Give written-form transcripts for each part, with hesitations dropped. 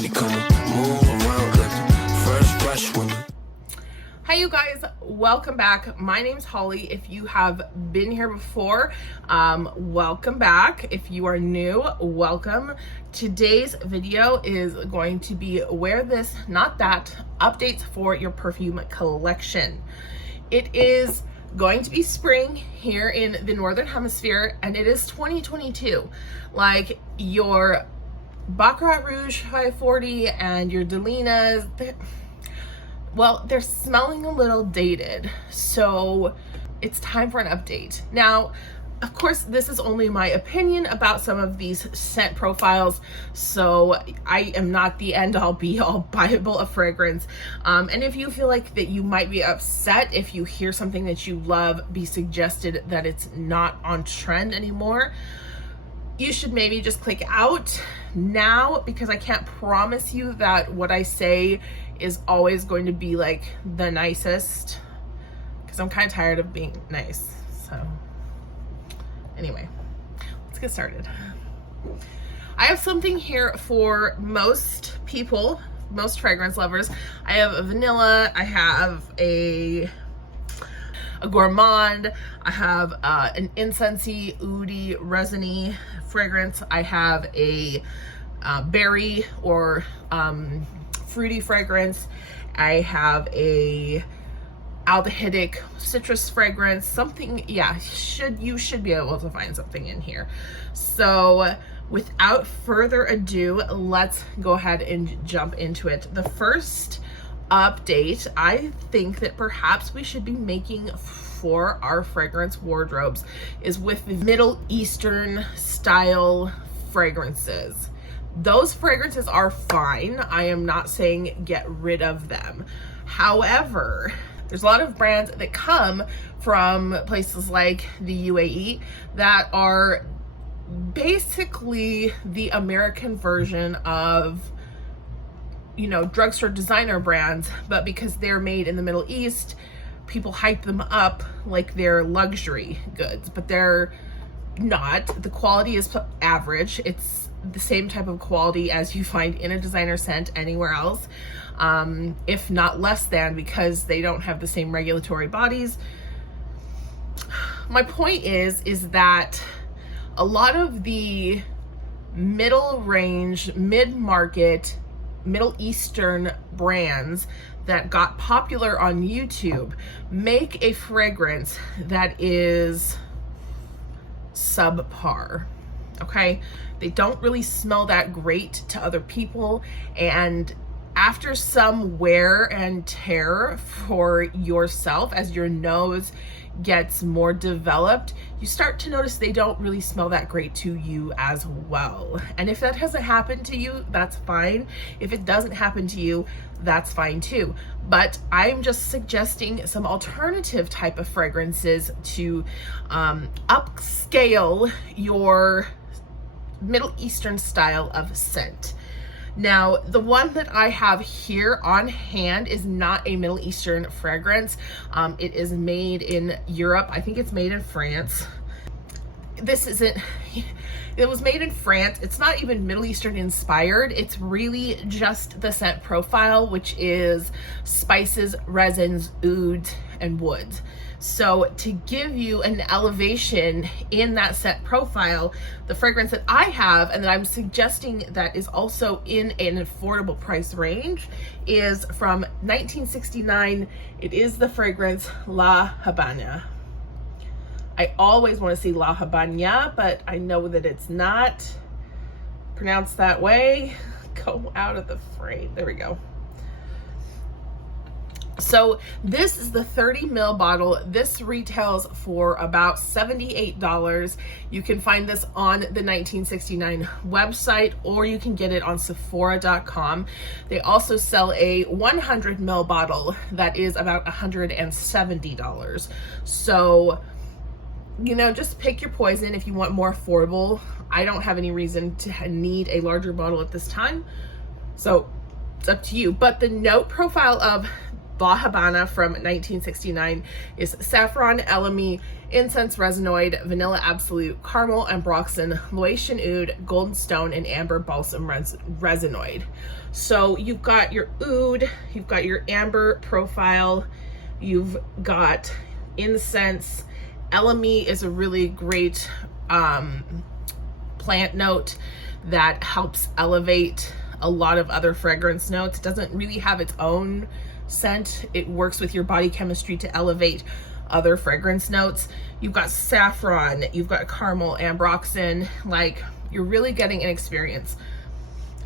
money come move around like the first brush when you. Hi you guys, welcome back. My name's Holly. If you have been here before, welcome back. If you are new, welcome. Today's video is going to be wear this, not that, updates for your perfume collection. It is going to be spring here in the Northern Hemisphere, and it is 2022. Like your Baccarat Rouge 540 and your Delinas, well, they're smelling a little dated, so it's time for an update. Now, of course, this is only my opinion about some of these scent profiles, so I am not the end-all be-all Bible of fragrance. And if you feel like that you might be upset if you hear something that you love be suggested that it's not on trend anymore, you should maybe just click out now, because I can't promise you that what I say is always going to be like the nicest, because I'm kind of tired of being nice. So anyway, let's get started. I have something here for most people, most fragrance lovers. I have a vanilla, I have a gourmand, I have an incensey, oudy, resiny fragrance. I have a berry or fruity fragrance. I have a aldehydic citrus fragrance, something, yeah, you should be able to find something in here. So without further ado, let's go ahead and jump into it. The first update I think that perhaps we should be making for our fragrance wardrobes is with the Middle Eastern style fragrances. Those fragrances are fine. I am not saying get rid of them. However, there's a lot of brands that come from places like the UAE that are basically the American version of, you know, drugstore designer brands, but because they're made in the Middle East, people hype them up like they're luxury goods, but they're not. The quality is average. It's the same type of quality as you find in a designer scent anywhere else, if not less than, because they don't have the same regulatory bodies. My point is that a lot of the middle range, mid-market, Middle Eastern brands that got popular on YouTube make a fragrance that is subpar. Okay, they don't really smell that great to other people, and after some wear and tear for yourself, as your nose gets more developed, you start to notice they don't really smell that great to you as well. And if that hasn't happened to you, that's fine. If it doesn't happen to you, that's fine too. But I'm just suggesting some alternative type of fragrances to upscale your Middle Eastern style of scent. Now, the one that I have here on hand is not a Middle Eastern fragrance. It is made in Europe. I think it's made in France. This isn't, it was made in France. It's not even Middle Eastern inspired. It's really just the scent profile, which is spices, resins, ouds, and woods. So to give you an elevation in that scent profile, the fragrance that I have and that I'm suggesting that is also in an affordable price range is from 1969. It is the fragrance La Habana. I always want to say La Habana, but I know that it's not pronounced that way. Go out of the frame. There we go. So this is the 30 ml bottle. This retails for about $78. You can find this on the 1969 website, or you can get it on Sephora.com. They also sell a 100 ml bottle that is about $170. So, you know, just pick your poison if you want more affordable. I don't have any reason to need a larger bottle at this time, so it's up to you. But the note profile of La Habana from 1969 is saffron, elemi, incense resinoid, vanilla absolute, caramel ambroxan, Laotian oud, golden stone, and amber balsam resinoid. So you've got your oud, you've got your amber profile, you've got incense. Elemi is a really great plant note that helps elevate a lot of other fragrance notes. It doesn't really have its own scent. It works with your body chemistry to elevate other fragrance notes. You've got saffron, you've got caramel, ambroxan, like you're really getting an experience.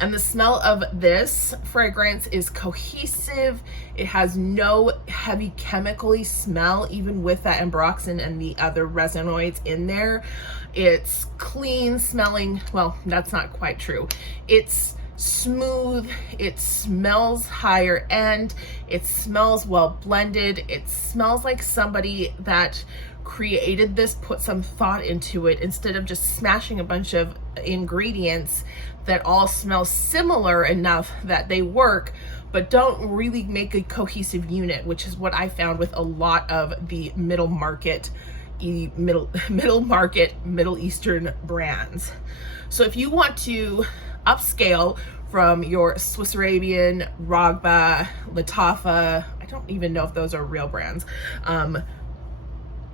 And the smell of this fragrance is cohesive. It has no heavy chemically smell, even with that ambroxan and the other resinoids in there. It's clean smelling. Well, that's not quite true. It's smooth. It smells higher end. It smells well blended. It smells like somebody that created this put some thought into it instead of just smashing a bunch of ingredients that all smell similar enough that they work but don't really make a cohesive unit, which is what I found with a lot of the Middle Eastern brands. So if you want to upscale from your Swiss Arabian, Ragba, Latafa, I don't even know if those are real brands,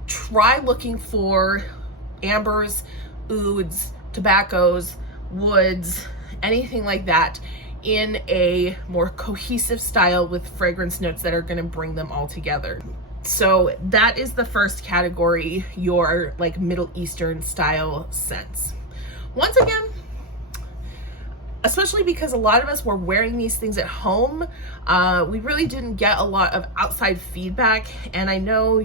try looking for ambers, ouds, tobaccos, woods, anything like that in a more cohesive style with fragrance notes that are going to bring them all together. So that is the first category, your like Middle Eastern style scents. Once again, especially because a lot of us were wearing these things at home, we really didn't get a lot of outside feedback. And I know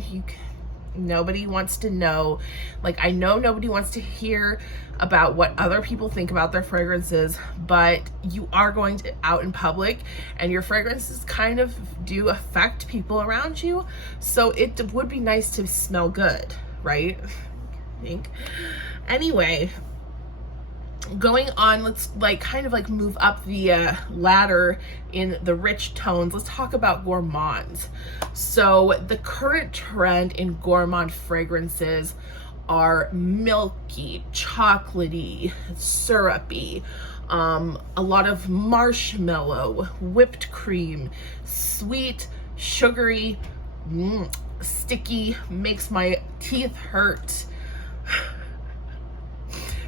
nobody wants to know, like I know nobody wants to hear about what other people think about their fragrances, but you are going to out in public and your fragrances kind of do affect people around you. So it would be nice to smell good, right? I think. Anyway, going on, let's kind of move up the ladder in the rich tones. Let's talk about gourmands. So the current trend in gourmand fragrances are milky, chocolatey, syrupy, a lot of marshmallow, whipped cream, sweet, sugary, sticky, makes my teeth hurt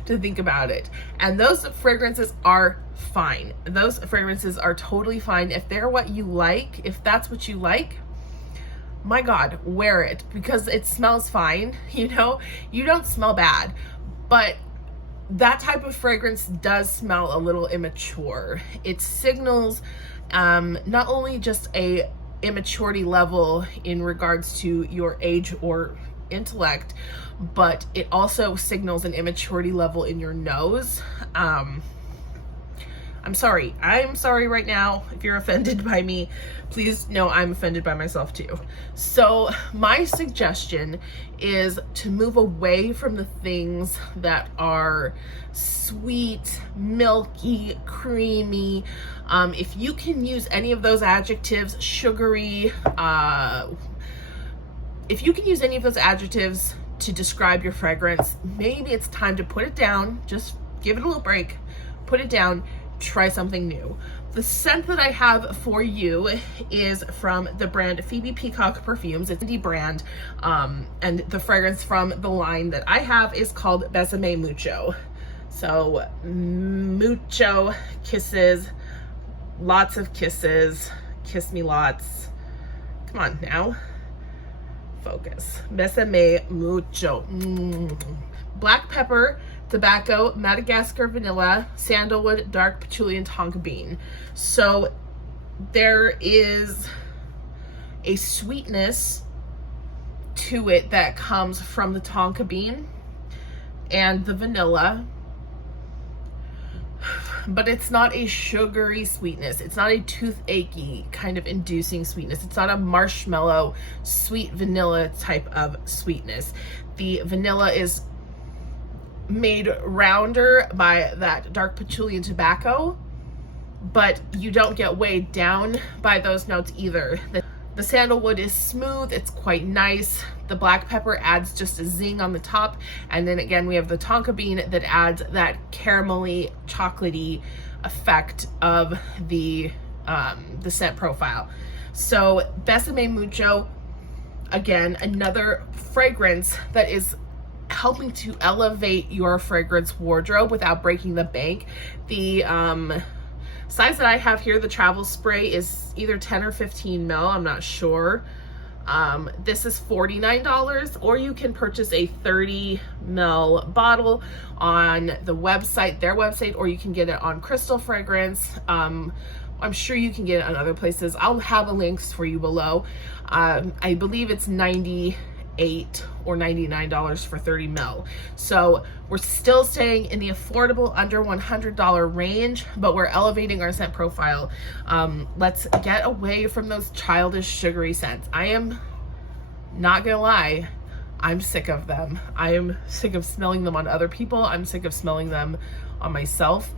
to think about it. And those fragrances are fine. Those fragrances are totally fine. If they're what you like, if that's what you like, my God, wear it because it smells fine. You know, you don't smell bad, but that type of fragrance does smell a little immature. It signals not only just a immaturity level in regards to your age or intellect, but it also signals an immaturity level in your nose. I'm sorry right now if you're offended by me. Please know I'm offended by myself too. So my suggestion is to move away from the things that are sweet, milky, creamy. If you can use any of those adjectives, sugary, if you can use any of those adjectives to describe your fragrance, maybe it's time to put it down. Just give it a little break, put it down, try something new. The scent that I have for you is from the brand Phoebe Peacock Perfumes. It's an indie brand, and the fragrance from the line that I have is called Besame Mucho. So mucho kisses, lots of kisses, kiss me lots. Come on now. Focus. Besame mucho. Black pepper, tobacco, Madagascar vanilla, sandalwood, dark patchouli, and tonka bean. So there is a sweetness to it that comes from the tonka bean and the vanilla, but it's not a sugary sweetness. It's not a toothache kind of inducing sweetness. It's not a marshmallow, sweet vanilla type of sweetness. The vanilla is made rounder by that dark patchouli and tobacco, but you don't get weighed down by those notes either. The sandalwood is smooth, it's quite nice. The black pepper adds just a zing on the top. And then again, we have the tonka bean that adds that caramelly, chocolatey effect of the scent profile. So Besame Mucho, again, another fragrance that is helping to elevate your fragrance wardrobe without breaking the bank. The size that I have here, the travel spray, is either 10 or 15 ml, I'm not sure. This is $49, or you can purchase a 30 ml bottle on the website, their website, or you can get it on Crystal Fragrance. I'm sure you can get it on other places. I'll have the links for you below. I believe it's $98 or $99 for 30 ml. So we're still staying in the affordable under $100 range, but we're elevating our scent profile. Let's get away from those childish sugary scents. I am not gonna lie, I'm sick of them. I am sick of smelling them on other people. I'm sick of smelling them on myself.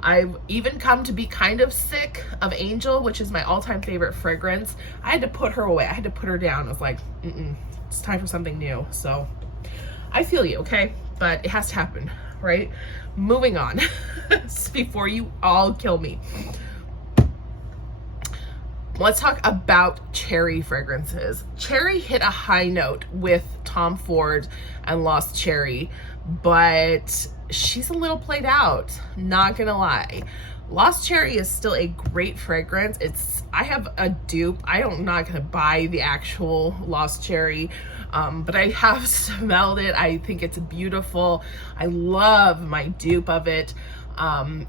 I've even come to be kind of sick of Angel, which is my all-time favorite fragrance. I had to put her away. I had to put her down. I was like, it's time for something new. So I feel you, okay? But it has to happen, right? Moving on before you all kill me. Let's talk about cherry fragrances. Cherry hit a high note with Tom Ford and Lost Cherry, but she's a little played out, not gonna lie. Lost Cherry is still a great fragrance. I have a dupe. I'm not gonna buy the actual Lost Cherry, but I have smelled it. I think it's beautiful. I love my dupe of it.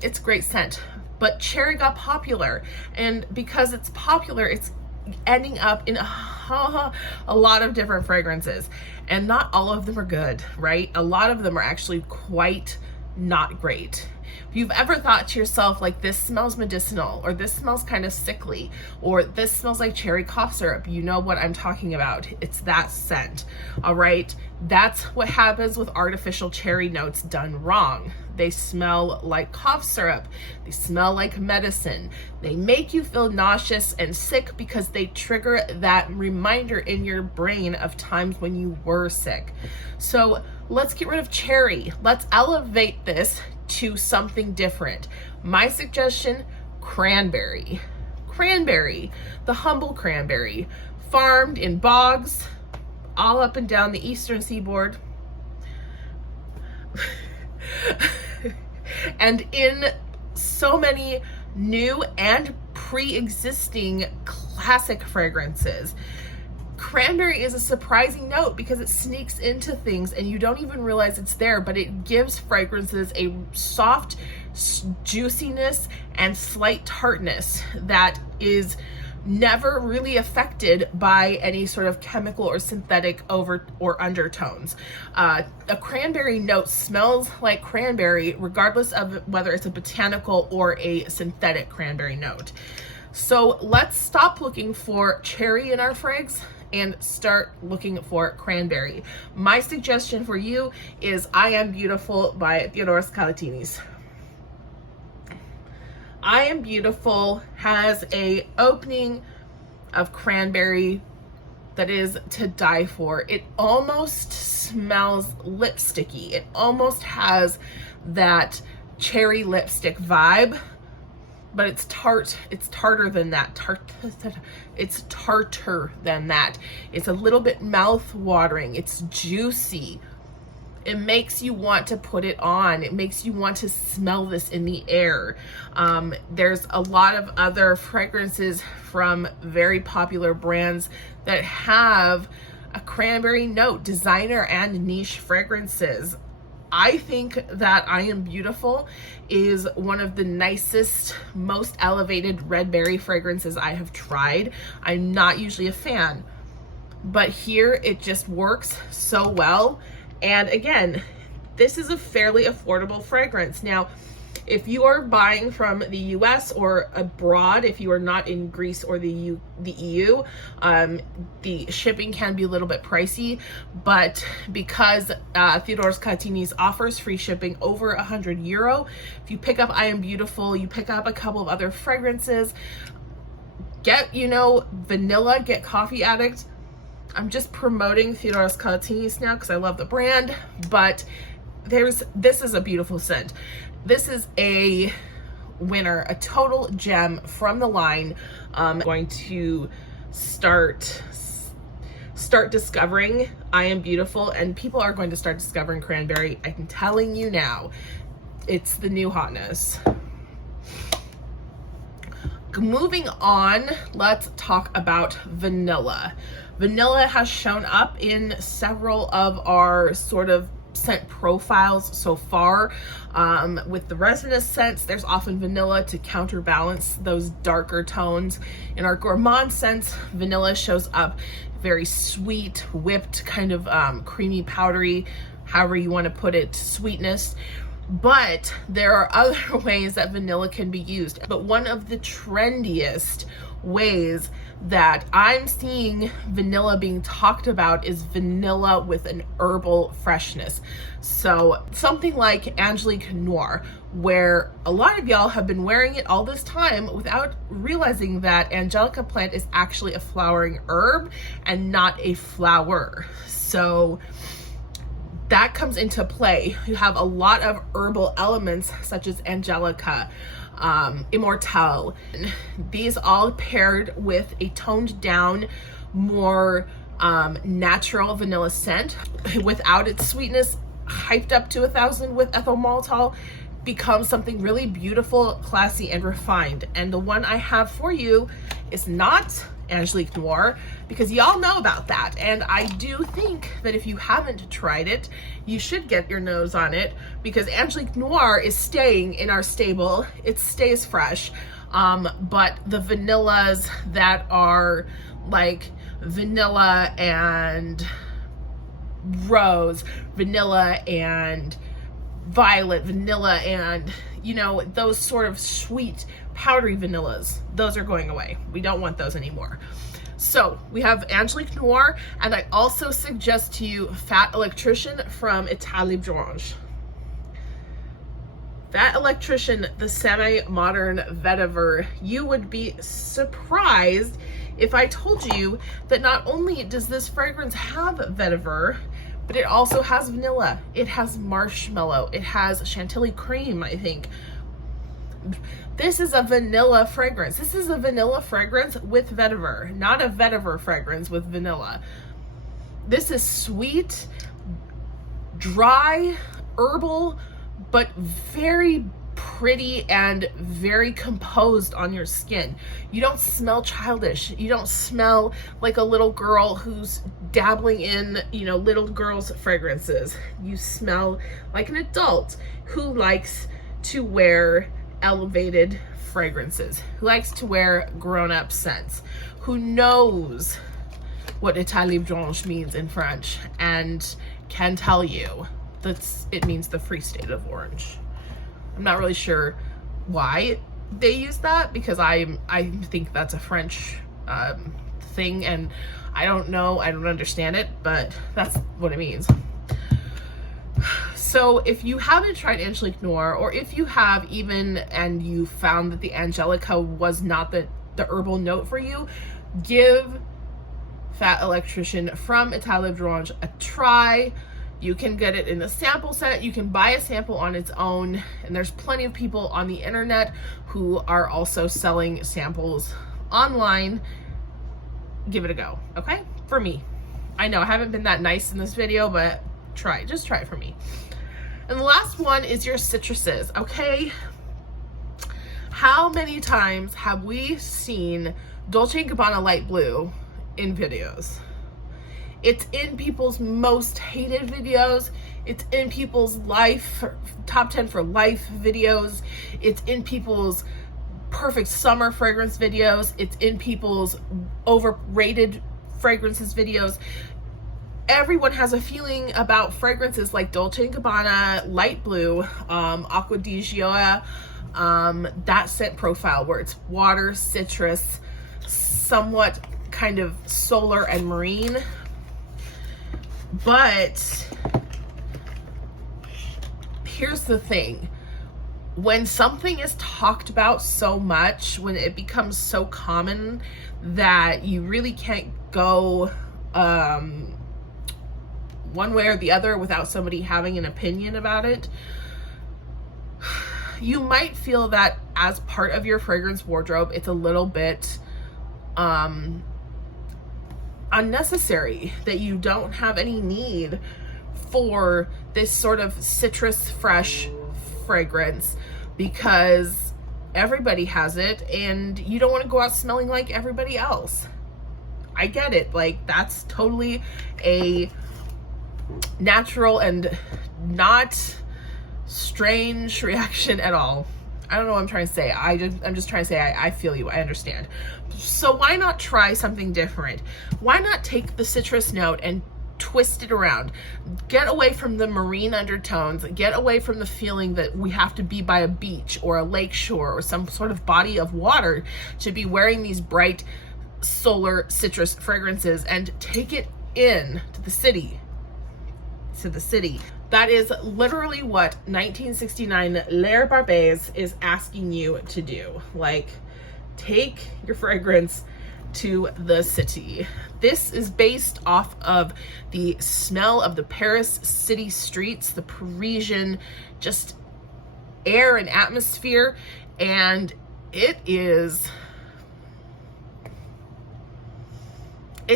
It's a great scent, but cherry got popular, and because it's popular, it's ending up in a lot of different fragrances, and not all of them are good, right? A lot of them are actually quite not great. If you've ever thought to yourself, like, this smells medicinal, or this smells kind of sickly, or this smells like cherry cough syrup, you know what I'm talking about. It's that scent, all right? That's what happens with artificial cherry notes done wrong. They smell like cough syrup. They smell like medicine. They make you feel nauseous and sick because they trigger that reminder in your brain of times when you were sick. So let's get rid of cherry. Let's elevate this to something different. My suggestion, cranberry. Cranberry, the humble cranberry, farmed in bogs all up and down the eastern seaboard. And in so many new and pre-existing classic fragrances. Cranberry is a surprising note because it sneaks into things and you don't even realize it's there, but it gives fragrances a soft juiciness and slight tartness that is never really affected by any sort of chemical or synthetic over or undertones. A cranberry note smells like cranberry regardless of whether it's a botanical or a synthetic cranberry note. So let's stop looking for cherry in our frags and start looking for cranberry. My suggestion for you is I Am Beautiful by Theodoros Kalatinis. I Am Beautiful has a opening of cranberry that is to die for. It almost smells lipsticky. It almost has that cherry lipstick vibe, but it's tart. It's tartar than that. It's tartar than that. It's a little bit mouth-watering. It's juicy. It makes you want to put it on. It makes you want to smell this in the air. There's a lot of other fragrances from very popular brands that have a cranberry note, designer and niche fragrances. I think that I Am Beautiful is one of the nicest, most elevated red berry fragrances I have tried. I'm not usually a fan, but here it just works so well. And again, this is a fairly affordable fragrance. Now, if you are buying from the US or abroad, if you are not in Greece or the EU, the shipping can be a little bit pricey, but because Theodoros Kalatinis offers free shipping over €100, if you pick up I Am Beautiful, you pick up a couple of other fragrances, get, you know, vanilla, get Coffee Addict. I'm just promoting Theodoros Kalatinis now because I love the brand, but this is a beautiful scent. This is a winner, a total gem from the line. I'm going to start discovering I Am Beautiful, and people are going to start discovering cranberry. I'm telling you now, it's the new hotness. Moving on, let's talk about vanilla. Vanilla has shown up in several of our sort of scent profiles so far. With the resinous scents, there's often vanilla to counterbalance those darker tones. In our gourmand scents, vanilla shows up very sweet, whipped, kind of creamy, powdery, however you want to put it, sweetness. But there are other ways that vanilla can be used. But one of the trendiest ways that I'm seeing vanilla being talked about is vanilla with an herbal freshness. So something like Angelique Noir, where a lot of y'all have been wearing it all this time without realizing that Angelica plant is actually a flowering herb and not a flower. So that comes into play. You have a lot of herbal elements such as Angelica, Immortelle. These all paired with a toned down, more natural vanilla scent without its sweetness, hyped up to 1,000 with ethyl maltol, becomes something really beautiful, classy, and refined. And the one I have for you is not Angelique Noir, because y'all know about that. And I do think that if you haven't tried it, you should get your nose on it, because Angelique Noir is staying in our stable. It stays fresh. But the vanillas that are like vanilla and rose, vanilla and violet, vanilla and, you know, those sort of sweet powdery vanillas, those are going away. We don't want those anymore. So we have Angelique Noir, and I also suggest to you Fat Electrician from État Libre d'Orange. Fat Electrician, the semi-modern vetiver. You would be surprised if I told you that not only does this fragrance have vetiver, but it also has vanilla, it has marshmallow, it has chantilly cream, I think. This is a vanilla fragrance. This is a vanilla fragrance with vetiver, not a vetiver fragrance with vanilla. This is sweet, dry, herbal, but very pretty and very composed on your skin. You don't smell childish. You don't smell like a little girl who's dabbling in, you know, little girls' fragrances. You smell like an adult who likes to wear elevated fragrances, who likes to wear grown-up scents, who knows what État Libre d'Orange means in French and can tell you that it means the free state of orange. I'm not really sure why they use that, because I think that's a French thing, and I don't know, I don't understand it, but that's what it means. So if you haven't tried Angelique Noir, or if you have even and you found that the Angelica was not the herbal note for you, give Fat Electrician from État Libre d'Orange a try. You can get it in a sample set. You can buy a sample on its own, and there's plenty of people on the internet who are also selling samples online. Give it a go, okay? For me. I know I haven't been that nice in this video, but just try it for me. And the last one is your citruses, okay? How many times have we seen Dolce & Gabbana Light Blue in videos? It's in people's most hated videos. It's in people's top 10 for life videos. It's in people's perfect summer fragrance videos. It's in people's overrated fragrances videos. Everyone has a feeling about fragrances like Dolce & Gabbana Light Blue, Acqua di Gioia, that scent profile where it's water, citrus, somewhat kind of solar and marine. But here's the thing. when something is talked about so much, when it becomes so common that you really can't go one way or the other without somebody having an opinion about it, you might feel that as part of your fragrance wardrobe, it's a little bit unnecessary, that you don't have any need for this sort of citrus fresh fragrance because everybody has it and you don't want to go out smelling like everybody else. I get it. Like, that's totally a natural and not strange reaction at all. I don't know what I'm trying to say. I'm just trying to say I feel you. I understand. So why not try something different? Why not take the citrus note and twist it around? Get away from the marine undertones. Get away from the feeling that we have to be by a beach or a lake shore or some sort of body of water to be wearing these bright solar citrus fragrances, and take it in to the city. That is literally what 1969 L'Air Barbès is asking you to do. Like, take your fragrance to the city. This is based off of the smell of the Paris city streets, the Parisian just air and atmosphere, and it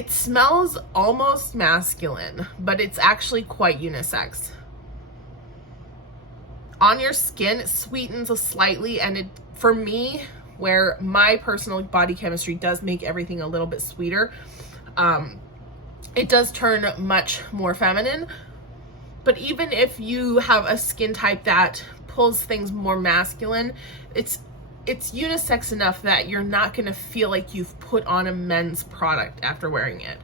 smells almost masculine, but it's actually quite unisex. On your skin, it sweetens slightly, and it, for me, where my personal body chemistry does make everything a little bit sweeter, it does turn much more feminine. But even if you have a skin type that pulls things more masculine, it's unisex enough that you're not going to feel like you've put on a men's product after wearing it.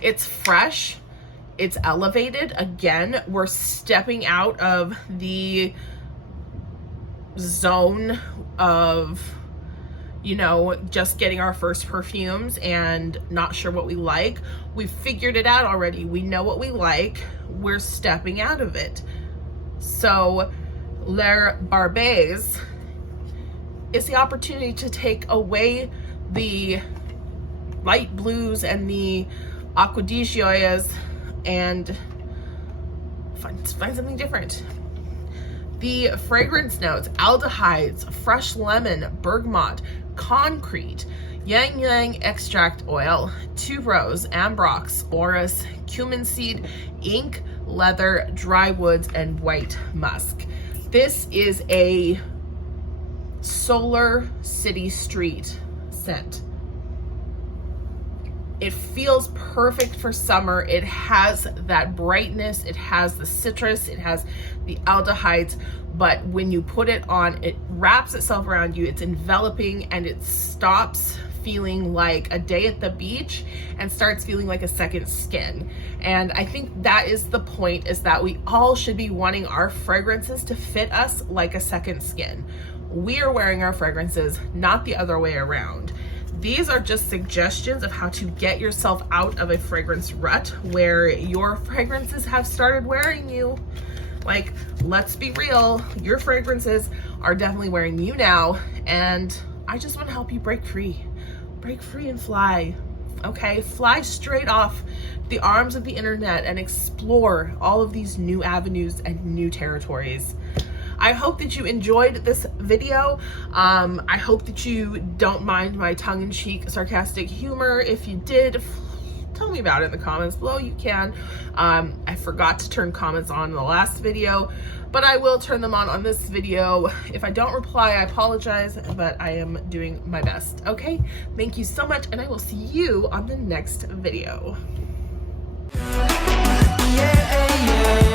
It's fresh. It's elevated. Again, we're stepping out of the zone of, you know, just getting our first perfumes and not sure what we like. We've figured it out already. We know what we like. We're stepping out of it. So L'Air Barbès is the opportunity to take away the light blues and the aqua di gioias and find something different. The fragrance notes: aldehydes, fresh lemon, bergamot, concrete, yang yang extract oil, tuberose, ambrox, orris, cumin seed, ink, leather, dry woods, and white musk. This is a solar city street scent. It feels perfect for summer. It has that brightness, it has the citrus, it has the aldehydes, but when you put it on, it wraps itself around you, it's enveloping, and it stops feeling like a day at the beach and starts feeling like a second skin. And I think that is the point, is that we all should be wanting our fragrances to fit us like a second skin. We are wearing our fragrances, not the other way around. These are just suggestions of how to get yourself out of a fragrance rut where your fragrances have started wearing you. Like, let's be real, your fragrances are definitely wearing you now, and I just want to help you break free and fly. Okay, fly straight off the arms of the internet and explore all of these new avenues and new territories. I hope that you enjoyed this video. I hope that you don't mind my tongue-in-cheek sarcastic humor. If you did, tell me about it in the comments below. You can. I forgot to turn comments on in the last video, but I will turn them on this video. If I don't reply, I apologize, but I am doing my best. Okay, thank you so much, and I will see you on the next video. Yeah, yeah.